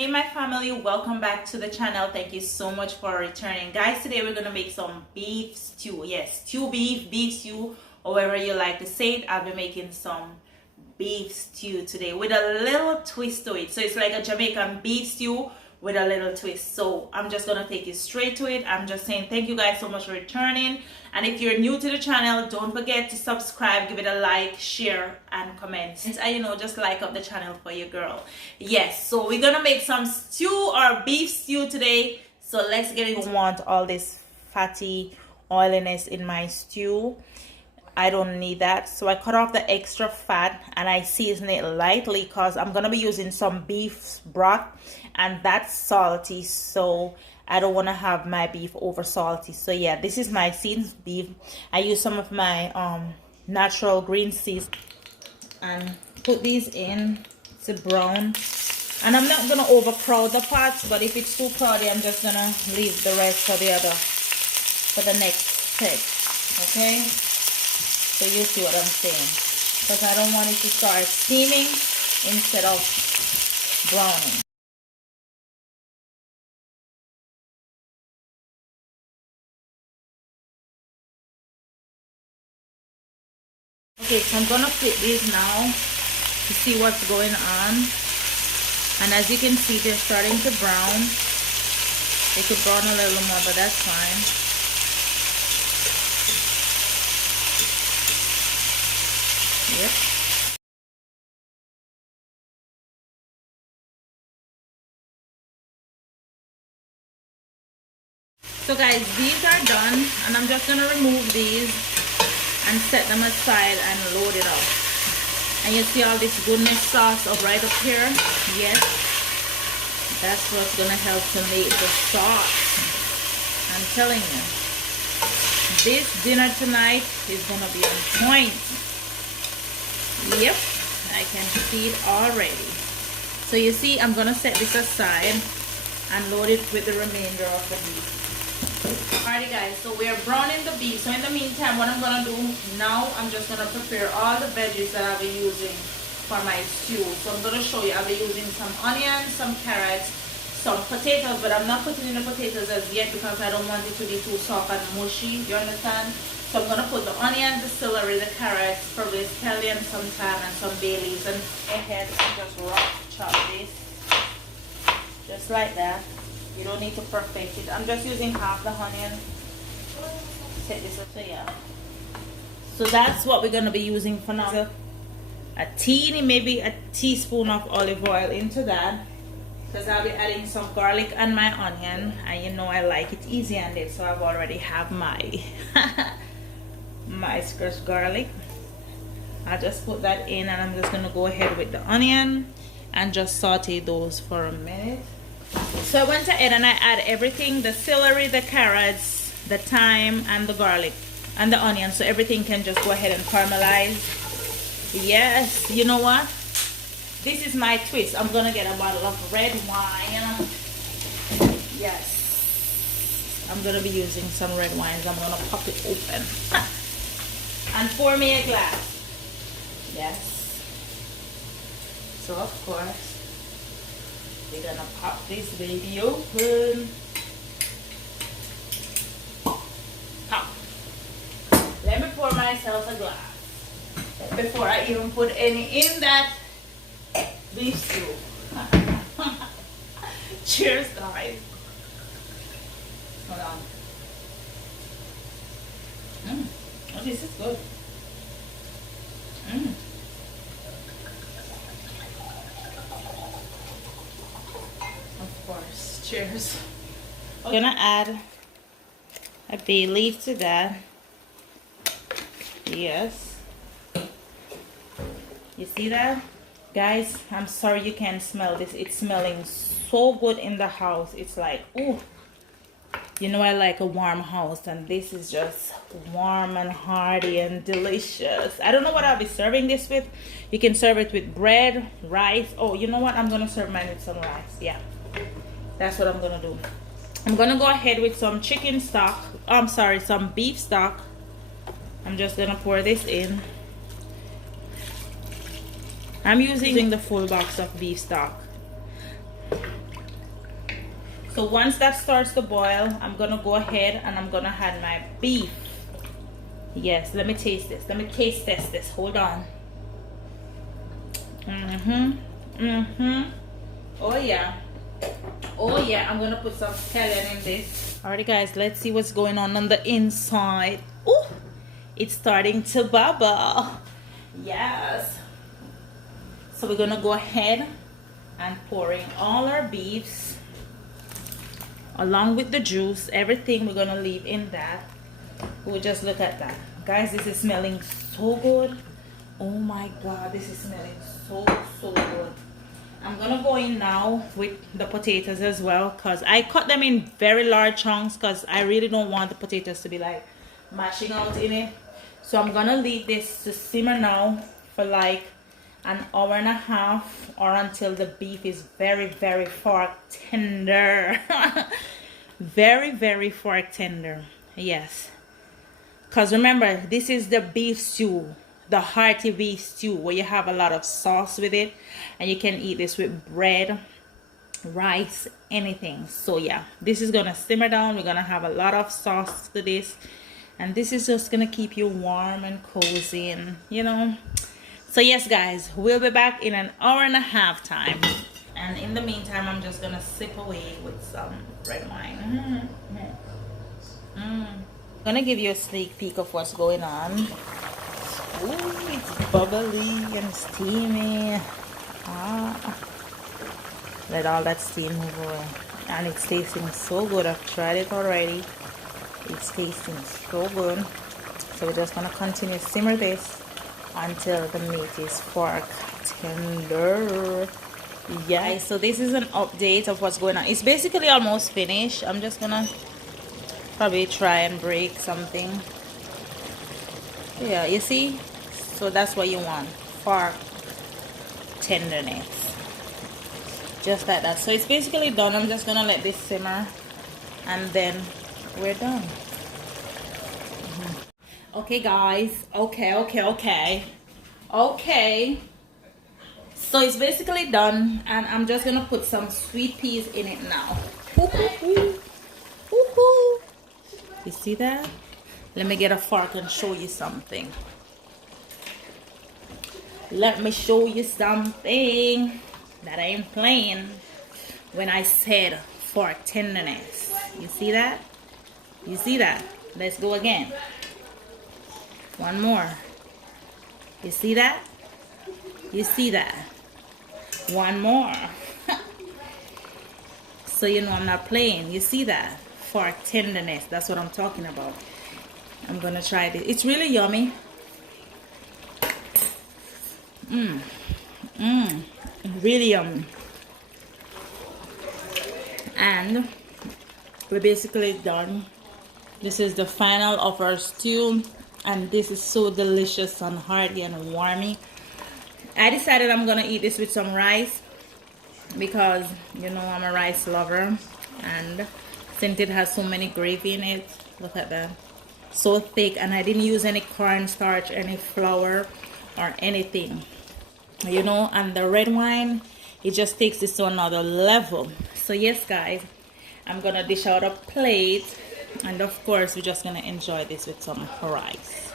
Hey my family, welcome back to the channel. Thank you so much for returning. Guys, today we're gonna make some beef stew. Yes, stew beef stew, or whatever you like to say it. I'll be making some beef stew today with a little twist to it. So it's like a Jamaican beef stew with a little twist. So I'm just gonna take you straight to it. I'm just saying thank you guys so much for returning. And if you're new to the channel, don't forget to subscribe, give it a like, share, and comment. And just like up the channel for your girl. Yes, so we're gonna make some stew or beef stew today. So let's get into it. I don't want all this fatty oiliness in my stew. I don't need that, so I cut off the extra fat and I season it lightly because I'm gonna be using some beef broth and that's salty, so I don't want to have my beef over salty. So yeah, this is my seasoned beef. I use some of my natural green seeds and put these in to brown. And I'm not gonna overcrowd the pots, but if it's too crowded, I'm just gonna leave the rest for the next step. Okay. So you see what I'm saying, because I don't want it to start steaming instead of browning. Okay, so I'm gonna flip these now to see what's going on. And as you can see, they're starting to brown. They could brown a little more, but that's fine. Yep. So guys, these are done and I'm just gonna remove these and set them aside and load it up. And you see all this goodness sauce up right up here? Yes, that's what's gonna help to make the sauce. I'm telling you, this dinner tonight is gonna be on point. Yep, I can see it already. So you see, I'm gonna set this aside and load it with the remainder of the beef. Alrighty guys, so we are browning the beef. So in the meantime, what I'm gonna do now, I'm just gonna prepare all the veggies that I'll be using for my stew. So I'm gonna show you, I'll be using some onions, some carrots, some potatoes, but I'm not putting in the potatoes as yet because I don't want it to be too soft and mushy, you understand? So I'm gonna put the onions, the celery, the carrots, probably scallion, some thyme, and some bay leaves, and go ahead and just rough chop this, just like that. You don't need to perfect it. I'm just using half the onion. Set this up. So yeah. So that's what we're gonna be using for now. A teeny, maybe a teaspoon of olive oil into that, because I'll be adding some garlic and my onion, and you know I like it easy handed, so I've already have my my crushed garlic. I'll just put that in, and I'm just gonna go ahead with the onion and just saute those for a minute. So I went ahead and I add everything, the celery, the carrots, the thyme, and the garlic and the onion, so everything can just go ahead and caramelize. Yes, you know what, this is my twist. I'm gonna get a bottle of red wine. Yes, I'm gonna be using some red wines. I'm gonna pop it open and pour me a glass. Yes, so of course we're gonna pop this baby open. Pop. Let me pour myself a glass before I even put any in that beef stew. Cheers, guys. Hold on. Oh, this is good. Of course. Cheers. I'm gonna add a bay leaf to that. Yes. You see that? Guys, I'm sorry you can't smell this. It's smelling so good in the house. It's like, ooh. You know I like a warm house, and this is just warm and hearty and delicious. I don't know what I'll be serving this with. You can serve it with bread, rice. Oh, you know what? I'm gonna serve mine with some rice. Yeah, that's what I'm gonna do. I'm gonna go ahead with some chicken stock. I'm sorry, some beef stock. I'm just gonna pour this in. I'm using the full box of beef stock. So once that starts to boil, I'm gonna go ahead and I'm gonna add my beef. Yes, let me taste this. Let me taste test this. Hold on. Oh yeah. Oh yeah, I'm gonna put some scallion in this. Alrighty guys, let's see what's going on the inside. Ooh, it's starting to bubble. Yes. So we're gonna go ahead and pour in all our beefs along with the juice. Everything we're gonna leave in that. We'll just look at that. Guys, this is smelling so good. Oh my god, this is smelling so good. I'm gonna go in now with the potatoes as well, because I cut them in very large chunks because I really don't want the potatoes to be like mashing out in it. So I'm gonna leave this to simmer now for like an hour and a half, or until the beef is very fork tender. very fork tender. Yes, because remember, this is the beef stew, the hearty beef stew, where you have a lot of sauce with it, and you can eat this with bread, rice, anything. So yeah, this is gonna simmer down. We're gonna have a lot of sauce to this, and this is just gonna keep you warm and cozy, and you know. So yes guys, we'll be back in an hour and a half time, and in the meantime I'm just gonna sip away with some red wine. I'm gonna give you a sneak peek of what's going on. Ooh, it's bubbly and steamy. Let all that steam move away. And it's tasting so good. I've tried it already. It's tasting so good. So we're just gonna continue to simmer this until the meat is fork tender. Yeah, so this is an update of what's going on. It's basically almost finished. I'm just gonna probably try and break something. Yeah, you see, so that's what you want, fork tenderness, just like that. So it's basically done. I'm just gonna let this simmer and then we're done. Okay guys, okay, so it's basically done, and I'm just gonna put some sweet peas in it now. You see that? Let me get a fork and show you something. Let me show you something that I ain't playing when I said fork tenderness. You see that? You see that? Let's go again. One more. You see that? You see that? One more. So you know I'm not playing. You see that? Fork tenderness. That's what I'm talking about. I'm gonna try this. It's really yummy. Really yummy. And we're basically done. This is the final of our stew, and this is so delicious and hearty and warmy. I decided I'm gonna eat this with some rice because you know I'm a rice lover, and since it has so many gravy in it, look at that, so thick, and I didn't use any cornstarch, any flour or anything, you know, and the red wine, it just takes this to another level. So yes guys, I'm gonna dish out a plate, and of course we're just gonna enjoy this with some rice.